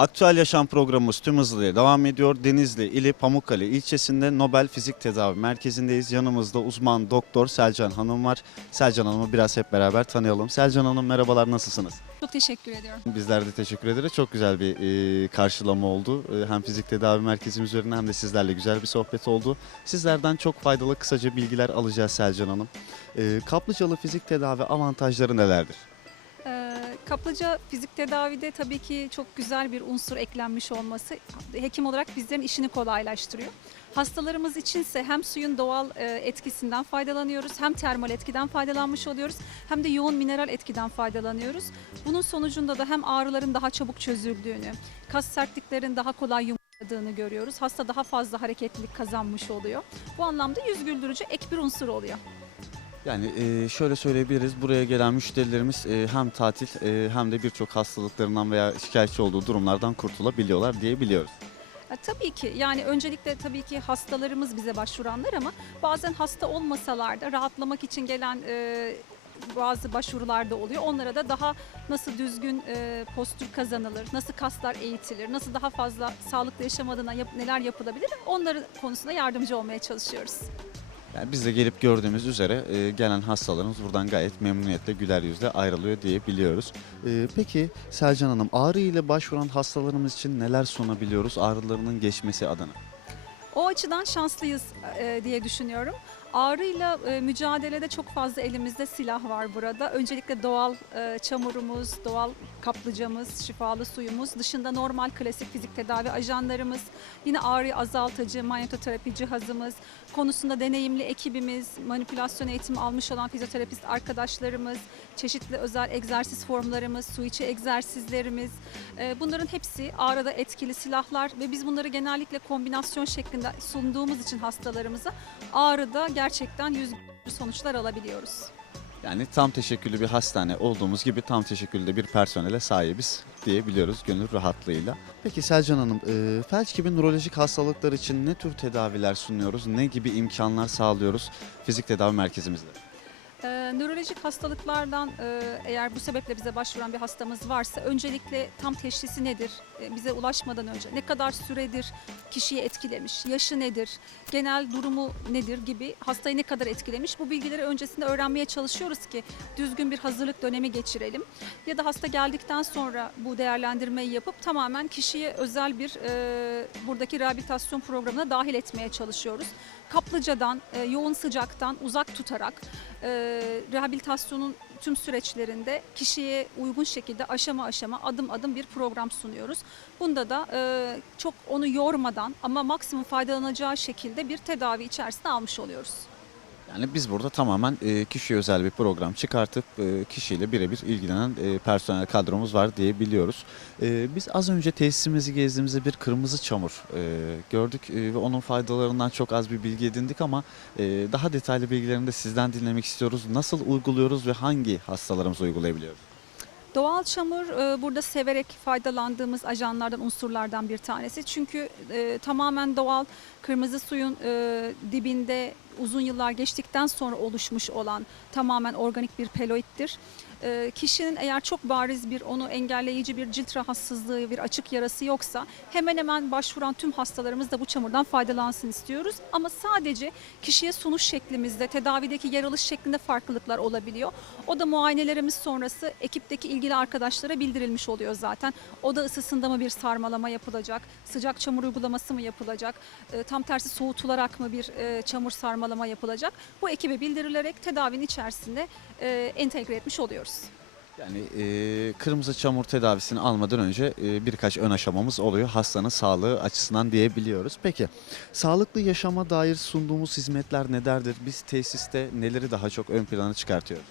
Aktüel Yaşam programımız tüm hızıyla devam ediyor. Denizli ili Pamukkale ilçesinde Nobel Fizik Tedavi Merkezi'ndeyiz. Yanımızda uzman doktor Selcan Hanım var. Selcan Hanım'ı biraz hep beraber tanıyalım. Selcan Hanım merhabalar nasılsınız? Çok teşekkür ediyorum. Bizler de teşekkür ederiz. Çok güzel bir e, karşılama oldu. E, hem Fizik Tedavi Merkezimiz üzerine hem de sizlerle güzel bir sohbet oldu. Sizlerden çok faydalı kısaca bilgiler alacağız Selcan Hanım. E, kaplıcalı fizik tedavi avantajları nelerdir? Kaplıca fizik tedavide tabii ki çok güzel bir unsur eklenmiş olması hekim olarak bizlerin işini kolaylaştırıyor. Hastalarımız içinse hem suyun doğal e, etkisinden faydalanıyoruz, hem termal etkiden faydalanmış oluyoruz, hem de yoğun mineral etkiden faydalanıyoruz. Bunun sonucunda da hem ağrıların daha çabuk çözüldüğünü, kas sertliklerin daha kolay yumuşadığını görüyoruz. Hasta daha fazla hareketlilik kazanmış oluyor. Bu anlamda yüz güldürücü ek bir unsur oluyor. Yani e, şöyle söyleyebiliriz. Buraya gelen müşterilerimiz e, hem tatil e, hem de birçok hastalıklarından veya şikayetçi olduğu durumlardan kurtulabiliyorlar diyebiliyoruz. Ya, tabii ki yani öncelikle tabii ki hastalarımız bize başvuranlar ama bazen hasta olmasalar da rahatlamak için gelen e, bazı başvurular da oluyor. Onlara da daha nasıl düzgün e, postür kazanılır, nasıl kaslar eğitilir, nasıl daha fazla sağlıklı yaşam adına yap- neler yapılabilir onların konusunda yardımcı olmaya çalışıyoruz. Yani biz de gelip gördüğümüz üzere e, gelen hastalarımız buradan gayet memnuniyetle güler yüzle ayrılıyor diyebiliyoruz. E, peki Selcan Hanım ağrı ile başvuran hastalarımız için neler sunabiliyoruz ağrılarının geçmesi adına? O açıdan şanslıyız e, diye düşünüyorum. Ağrıyla e, mücadelede çok fazla elimizde silah var burada. Öncelikle doğal e, çamurumuz, doğal kaplıcamız, şifalı suyumuz, dışında normal klasik fizik tedavi ajanlarımız, yine ağrıyı azaltıcı manyetoterapi cihazımız, konusunda deneyimli ekibimiz, manipülasyon eğitimi almış olan fizyoterapist arkadaşlarımız, çeşitli özel egzersiz formlarımız, su içi egzersizlerimiz, e, bunların hepsi ağrıda etkili silahlar ve biz bunları genellikle kombinasyon şeklinde sunduğumuz için hastalarımıza ağrıda gerçekten yüz sonuçlar alabiliyoruz. Yani tam teşekküllü bir hastane olduğumuz gibi tam teşekküllü de bir personele sahibiz diyebiliyoruz gönül rahatlığıyla. Peki Selcan Hanım, e, felç gibi nörolojik hastalıklar için ne tür tedaviler sunuyoruz, ne gibi imkanlar sağlıyoruz fizik tedavi merkezimizde? Ee, nörolojik hastalıklardan e, eğer bu sebeple bize başvuran bir hastamız varsa öncelikle tam teşhisi nedir? E, bize ulaşmadan önce ne kadar süredir kişiyi etkilemiş, yaşı nedir, genel durumu nedir gibi hastayı ne kadar etkilemiş bu bilgileri öncesinde öğrenmeye çalışıyoruz ki düzgün bir hazırlık dönemi geçirelim. Ya da hasta geldikten sonra bu değerlendirmeyi yapıp tamamen kişiye özel bir e, buradaki rehabilitasyon programına dahil etmeye çalışıyoruz. Kaplıcadan, e, yoğun sıcaktan uzak tutarak e, rehabilitasyonun tüm süreçlerinde kişiye uygun şekilde aşama aşama adım adım bir program sunuyoruz. Bunda da e, çok onu yormadan ama maksimum faydalanacağı şekilde bir tedavi içerisine almış oluyoruz. Yani biz burada tamamen e, kişiye özel bir program çıkartıp e, kişiyle birebir ilgilenen e, personel kadromuz var diyebiliyoruz. E, biz az önce tesisimizi gezdiğimizde bir kırmızı çamur e, gördük e, ve onun faydalarından çok az bir bilgi edindik ama e, daha detaylı bilgilerini de sizden dinlemek istiyoruz. Nasıl uyguluyoruz ve hangi hastalarımıza uygulayabiliyoruz? Doğal çamur e, burada severek faydalandığımız ajanlardan, unsurlardan bir tanesi. Çünkü e, tamamen doğal kırmızı suyun e, dibinde uzun yıllar geçtikten sonra oluşmuş olan tamamen organik bir peloittir. E, kişinin eğer çok bariz bir onu engelleyici bir cilt rahatsızlığı, bir açık yarası yoksa hemen hemen başvuran tüm hastalarımız da bu çamurdan faydalansın istiyoruz. Ama sadece kişiye sunuş şeklimizde, tedavideki yer alış şeklinde farklılıklar olabiliyor. O da muayenelerimiz sonrası ekipteki ilgili arkadaşlara bildirilmiş oluyor zaten. Oda ısısında mı bir sarmalama yapılacak, sıcak çamur uygulaması mı yapılacak, e, tam tersi soğutularak mı bir e, çamur sarmalama yapılacak. Bu ekibe bildirilerek tedavinin içerisinde e, entegre etmiş oluyoruz. Yani e, kırmızı çamur tedavisini almadan önce e, birkaç ön aşamamız oluyor hastanın sağlığı açısından diyebiliyoruz. Peki sağlıklı yaşama dair sunduğumuz hizmetler nelerdir? Biz tesiste neleri daha çok ön plana çıkartıyoruz?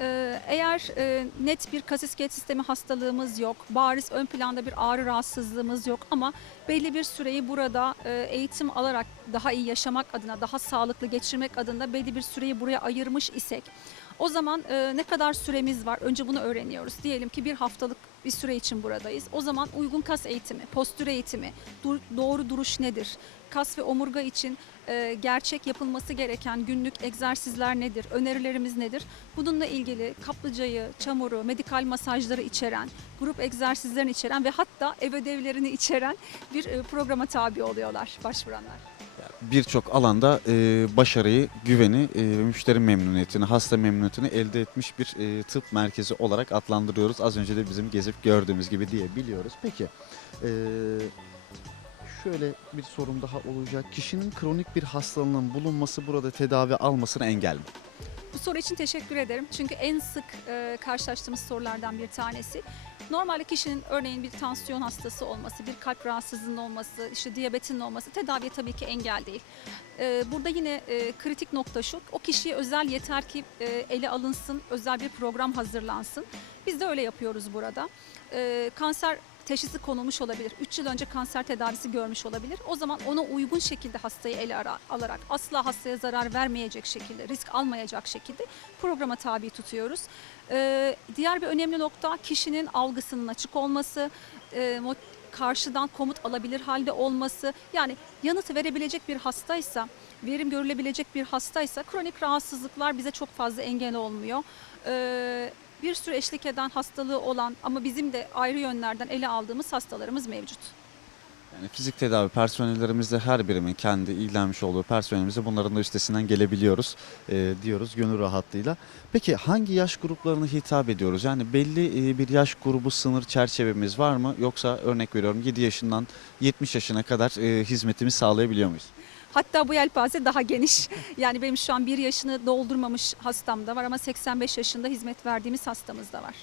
Ee, Eğer e, net bir kas iskelet sistemi hastalığımız yok, bariz ön planda bir ağrı rahatsızlığımız yok ama belli bir süreyi burada e, eğitim alarak daha iyi yaşamak adına, daha sağlıklı geçirmek adına belli bir süreyi buraya ayırmış isek, O zaman e, ne kadar süremiz var? Önce bunu öğreniyoruz. Diyelim ki bir haftalık bir süre için buradayız. O zaman uygun kas eğitimi, postür eğitimi, dur- doğru duruş nedir? Kas ve omurga için e, gerçek yapılması gereken günlük egzersizler nedir? Önerilerimiz nedir? Bununla ilgili kaplıcayı, çamuru, medikal masajları içeren, grup egzersizlerini içeren ve hatta ev ödevlerini içeren bir e, programa tabi oluyorlar başvuranlar. Birçok alanda e, başarıyı, güveni, e, müşteri memnuniyetini, hasta memnuniyetini elde etmiş bir e, tıp merkezi olarak adlandırıyoruz. Az önce de bizim gezip gördüğümüz gibi diyebiliyoruz. Peki e, şöyle bir sorum daha olacak. Kişinin kronik bir hastalığının bulunması burada tedavi almasına engel mi? Bu soru için teşekkür ederim. Çünkü en sık e, karşılaştığımız sorulardan bir tanesi. Normalde kişinin örneğin bir tansiyon hastası olması, bir kalp rahatsızlığının olması, işte diyabetin olması tedaviye tabii ki engel değil. E, burada yine e, kritik nokta şu, o kişiye özel yeter ki e, ele alınsın, özel bir program hazırlansın. Biz de öyle yapıyoruz burada. E, kanser teşhisi konulmuş olabilir. 3 yıl önce kanser tedavisi görmüş olabilir. O zaman ona uygun şekilde hastayı ele ara- alarak asla hastaya zarar vermeyecek şekilde, risk almayacak şekilde programa tabi tutuyoruz. Ee, diğer bir önemli nokta kişinin algısının açık olması, e, karşıdan komut alabilir halde olması. Yani yanıt verebilecek bir hastaysa, verim görülebilecek bir hastaysa kronik rahatsızlıklar bize çok fazla engel olmuyor. Ee, bir sürü eşlik eden hastalığı olan ama bizim de ayrı yönlerden ele aldığımız hastalarımız mevcut. Yani fizik tedavi personellerimizde her birimin kendi ilgilenmiş olduğu personelimizde bunların da üstesinden gelebiliyoruz e, diyoruz gönül rahatlığıyla. Peki hangi yaş gruplarına hitap ediyoruz? Yani belli e, bir yaş grubu sınır çerçevemiz var mı? Yoksa örnek veriyorum 7 yaşından 70 yaşına kadar e, hizmetimi sağlayabiliyor muyuz? Hatta bu yelpaze daha geniş. Yani benim şu an bir yaşını doldurmamış hastam da var ama 85 yaşında hizmet verdiğimiz hastamız da var.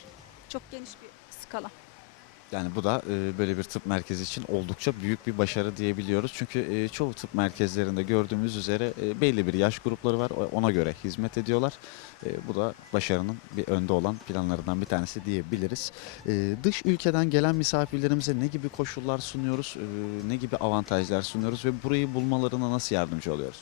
Çok geniş bir skala. Yani bu da böyle bir tıp merkezi için oldukça büyük bir başarı diyebiliyoruz. Çünkü çoğu tıp merkezlerinde gördüğümüz üzere belli bir yaş grupları var. Ona göre hizmet ediyorlar. Bu da başarının bir önde olan planlarından bir tanesi diyebiliriz. Dış ülkeden gelen misafirlerimize ne gibi koşullar sunuyoruz? ne gibi avantajlar sunuyoruz ve burayı bulmalarına nasıl yardımcı oluyoruz?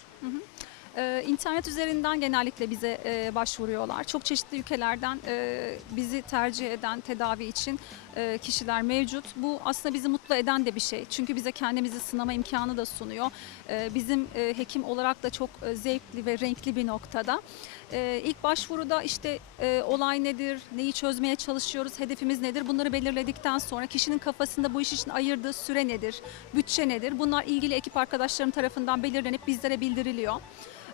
Ee, internet üzerinden genellikle bize e, başvuruyorlar. Çok çeşitli ülkelerden e, bizi tercih eden tedavi için e, kişiler mevcut. Bu aslında bizi mutlu eden de bir şey. Çünkü bize kendimizi sınama imkanı da sunuyor. E, bizim e, hekim olarak da çok e, zevkli ve renkli bir noktada. E, ilk başvuruda işte e, olay nedir, neyi çözmeye çalışıyoruz, hedefimiz nedir bunları belirledikten sonra kişinin kafasında bu iş için ayırdığı süre nedir, bütçe nedir bunlar ilgili ekip arkadaşlarım tarafından belirlenip bizlere bildiriliyor.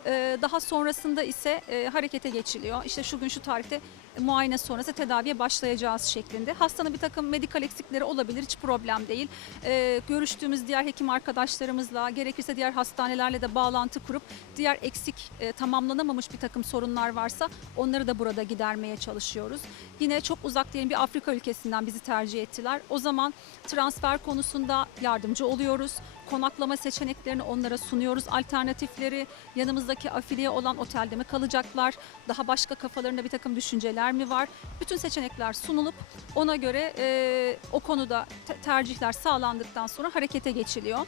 Ee, Daha sonrasında ise e, harekete geçiliyor. İşte şu gün şu tarihte muayene sonrası tedaviye başlayacağız şeklinde. Hastanın bir takım medikal eksikleri olabilir hiç problem değil. Ee, görüştüğümüz diğer hekim arkadaşlarımızla gerekirse diğer hastanelerle de bağlantı kurup diğer eksik e, tamamlanamamış bir takım sorunlar varsa onları da burada gidermeye çalışıyoruz. Yine çok uzak diyelim bir Afrika ülkesinden bizi tercih ettiler. O zaman transfer konusunda yardımcı oluyoruz. Konaklama seçeneklerini onlara sunuyoruz. Alternatifleri yanımızdaki afiliye olan otelde mi kalacaklar? Daha başka kafalarında bir takım düşünceler mi var? Bütün seçenekler sunulup ona göre e, o konuda te- tercihler sağlandıktan sonra harekete geçiliyor.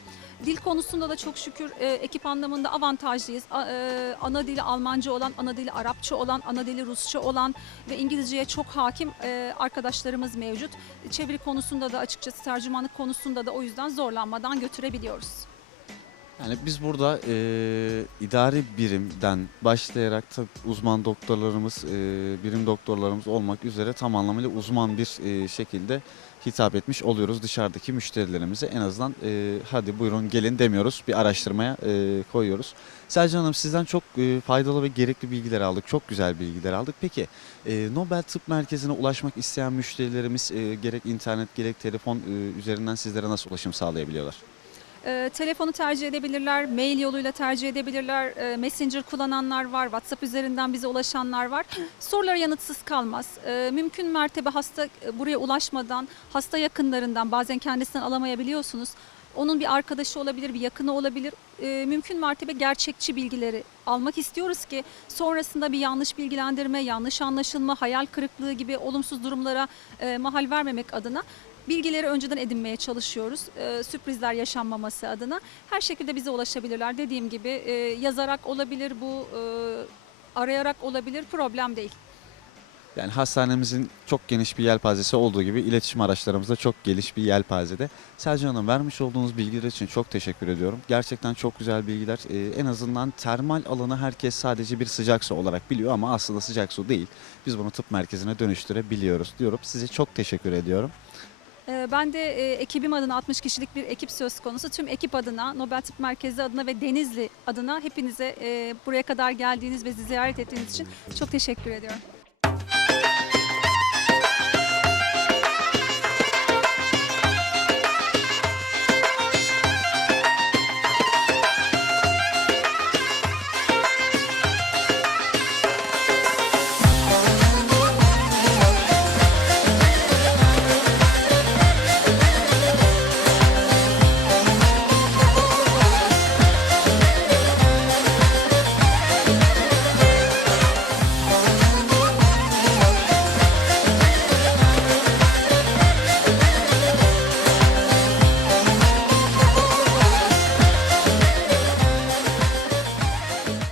Dil konusunda da çok şükür e, ekip anlamında avantajlıyız. A- e, ana dili Almanca olan, ana dili Arapça olan, ana dili Rusça olan ve İngilizceye çok hakim e, arkadaşlarımız mevcut. Çeviri konusunda da açıkçası tercümanlık konusunda da o yüzden zorlanmadan götürebiliyoruz. Yani biz burada e, idari birimden başlayarak tabii uzman doktorlarımız, e, birim doktorlarımız olmak üzere tam anlamıyla uzman bir e, şekilde hitap etmiş oluyoruz dışarıdaki müşterilerimize. En azından e, hadi buyurun gelin demiyoruz, bir araştırmaya e, koyuyoruz. Selcan Hanım sizden çok e, faydalı ve gerekli bilgiler aldık, çok güzel bilgiler aldık. Peki e, Nobel Tıp Merkezi'ne ulaşmak isteyen müşterilerimiz e, gerek internet gerek telefon e, üzerinden sizlere nasıl ulaşım sağlayabiliyorlar? E, telefonu tercih edebilirler, mail yoluyla tercih edebilirler, e, messenger kullananlar var, WhatsApp üzerinden bize ulaşanlar var. Sorulara yanıtsız kalmaz. E, mümkün mertebe hasta e, buraya ulaşmadan, hasta yakınlarından bazen kendisinden alamayabiliyorsunuz. Onun bir arkadaşı olabilir, bir yakını olabilir. E, mümkün mertebe gerçekçi bilgileri almak istiyoruz ki sonrasında bir yanlış bilgilendirme, yanlış anlaşılma, hayal kırıklığı gibi olumsuz durumlara e, mahal vermemek adına bilgileri önceden edinmeye çalışıyoruz. Ee, sürprizler yaşanmaması adına. Her şekilde bize ulaşabilirler. Dediğim gibi e, yazarak olabilir bu e, arayarak olabilir problem değil. Yani hastanemizin çok geniş bir yelpazesi olduğu gibi iletişim araçlarımız da çok geniş bir yelpazede. Selcan Hanım vermiş olduğunuz bilgiler için çok teşekkür ediyorum. Gerçekten çok güzel bilgiler. Ee, en azından termal alanı herkes sadece bir sıcak su olarak biliyor ama aslında sıcak su değil. Biz bunu tıp merkezine dönüştürebiliyoruz diyorum. Size çok teşekkür ediyorum. Ee, Ben de e, ekibim adına 60 kişilik bir ekip söz konusu. Tüm ekip adına, Nobel Tıp Merkezi adına ve Denizli adına hepinize e, buraya kadar geldiğiniz ve ziyaret ettiğiniz için çok teşekkür ediyorum.